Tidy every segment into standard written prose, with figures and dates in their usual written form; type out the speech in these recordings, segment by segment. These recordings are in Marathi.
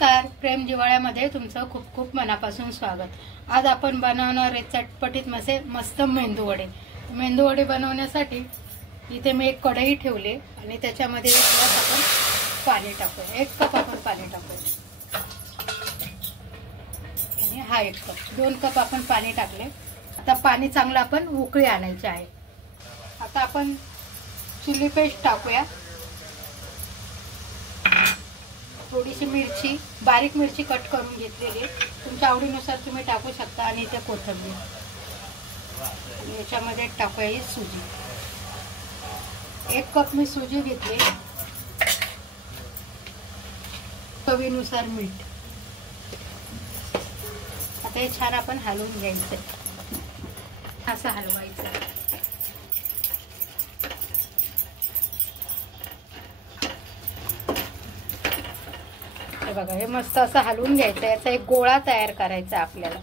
नमस्कार, प्रेम जिवाळ्यामध्ये तुमचं खूप खूप मनापासून स्वागत। आज आपण बनवणार आहे चटपटीत मस्त मेंदू वडे। मेंदू वडे बनवण्यासाठी इथे मी एक कढई ठेवली आणि त्याच्यामध्ये एक ग्लास आपण पाणी टाकू। 1 कप आपण पाणी टाकू आणि हा 1 कप 2 कप आपण पाणी टाकले। आता पाणी चांगलं आपण उकळी आणायचे आहे। आता आपण चिली पेस्ट टाकूया, थोडीशी मिरची, बारीक मिरची कट करून घेतलेली, तुमच्या आवडीनुसार तुम्ही टाकू शकता। आणि इथे कोथिंबीर आणि याच्यामध्ये टाकूया ही सुजी। 1 कप मी सुजी घेतली, चवीनुसार मीठ। आता हे छान आपण हलवून घ्यायचं, असं हलवायचं। बघा, हे मस्त असं हलवून घ्यायचं। याचा एक गोळा तयार करायचा आपल्याला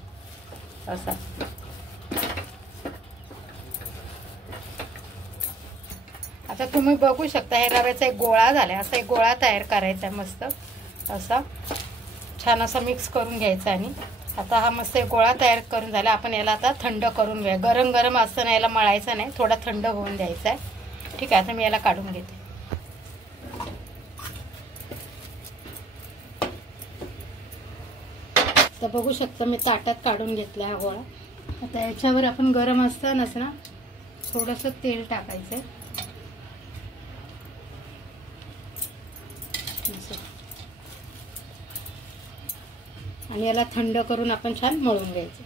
असा। आता तुम्ही बघू शकता हे रव्याचा एक गोळा झाला। असा एक गोळा तयार करायचा मस्त असा, छान असा मिक्स करून घ्यायचा। आणि आता हा मस्त एक गोळा तयार करून झाला। आपण याला आता थंड करून घ्या। गरम गरम असताना याला मळायचं नाही, थोडा थंड होऊन द्यायचा आहे। ठीक आहे, आता मी याला काढून घेते। तर बघू शकता मी ताटात काढून घेतला हा गोळा। आता याच्यावर आपण गरम असतानाच ना थोडंसं तेल टाकायचं आणि याला थंड करून आपण छान मळून घ्यायचं।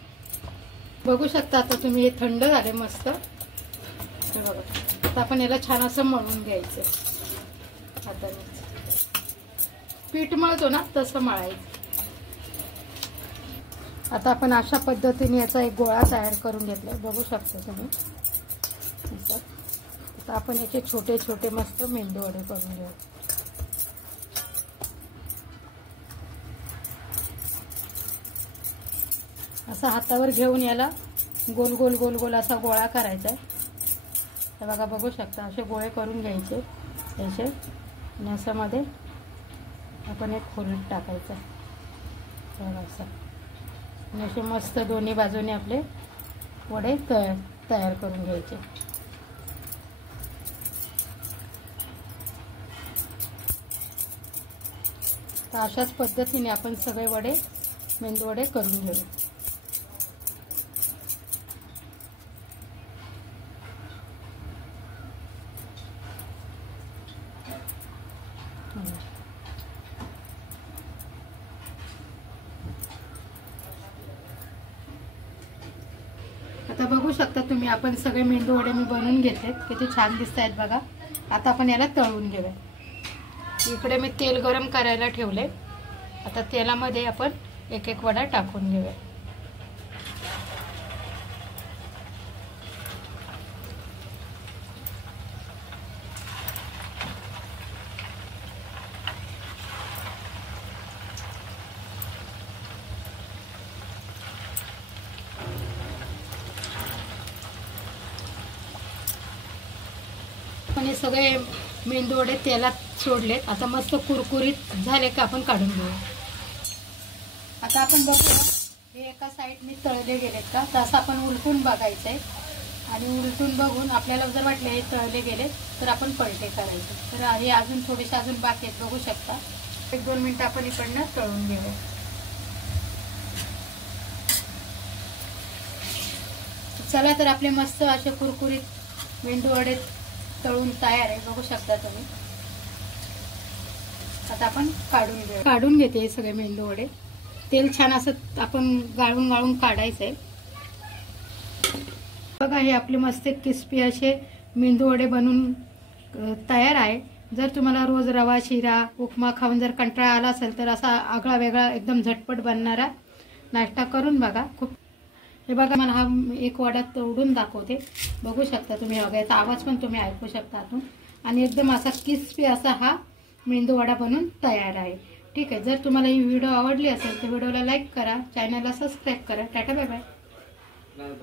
बघू शकता आता तुम्ही हे थंड झाले मस्त। बघा, आता आपण याला छान असं मळून घ्यायचं हाताने। पीठ मळतो ना तसं मळायचं। आता आपण अशा पद्धतीने याचा एक गोळा तयार करून घेतला, बघू शकता तुम्ही। आता आपण याचे छोटे छोटे मस्त मेंदू वडे करून घेऊ। असा हातावर घेऊन याला गोल गोल गोल गोल असा गोळा करायचा। हे बघा, बघू शकता असे गोळे करून घ्यायचे याचे आणि असं मध्ये आपण एक खोलीत टाकायचा असं। आणि असे मस्त दोन्ही बाजूने आपले वडे तयार करून घ्यायचे। तर अशाच पद्धतीने आपण सगळे वडे मेंदू वडे करून घेऊ। आता बघू शकता तुम्ही आपण सगळे मेंदू वडे मी बनवून घेतलेत, किती छान दिसत आहेत बघा। आता आपण याला तळून घेऊया। इकडे मी तेल गरम करायला ठेवले। आता तेलामध्ये आपण एक एक वडा टाकून घेऊया। हे सगळे मेंदू वडे तेलात सोडलेत, आता मस्त कुरकुरीत झाले का आपण काढून घेऊया। आता आपण बघूया हे एका साईडने तळले गेलेत का, तसं आपण उलटून बघायचंय। आणि उलटून बघून आपल्याला जर वाटले हे तळले गेले तर आपण पलटे करायचे। तर हे अजून थोडेसे अजून बाकी आहेत, बघू शकता। 1-2 मिनिटं आपण इकडनं तळून घेऊया। चला, तर आपले मस्त असे कुरकुरीत मेंदू वडे तळून तयार आहे, बघू शकता तुम्ही। आता आपण काढून घेते हे सगळे मेंदू वडे। तेल छान असं आपण गाळून गाळून काढायचंय। बघा, हे आपले मस्त क्रिस्पी असे मेंदू वडे बनून तयार आहे। जर तुम्हाला रोज रवा शिरा उपमा खाऊन जर कंटाळा आला असेल तर असा आगळा वेगळा एकदम झटपट बनणारा नाश्ता करून बघा। खूप हे बघा, मला हा एक वडा तोडून दाखवते, बघू शकता तुम्ही। बघा, याचा आवाज पण तुम्ही ऐकू शकता आतून। आणि एकदम असा क्रिस्पी असा हा मेंदू वडा बनून तयार आहे। ठीक आहे, जर तुम्हाला ही व्हिडिओ आवडली असेल तर व्हिडिओला लाईक करा, चॅनलला सबस्क्राईब करा। Tata, bye bye.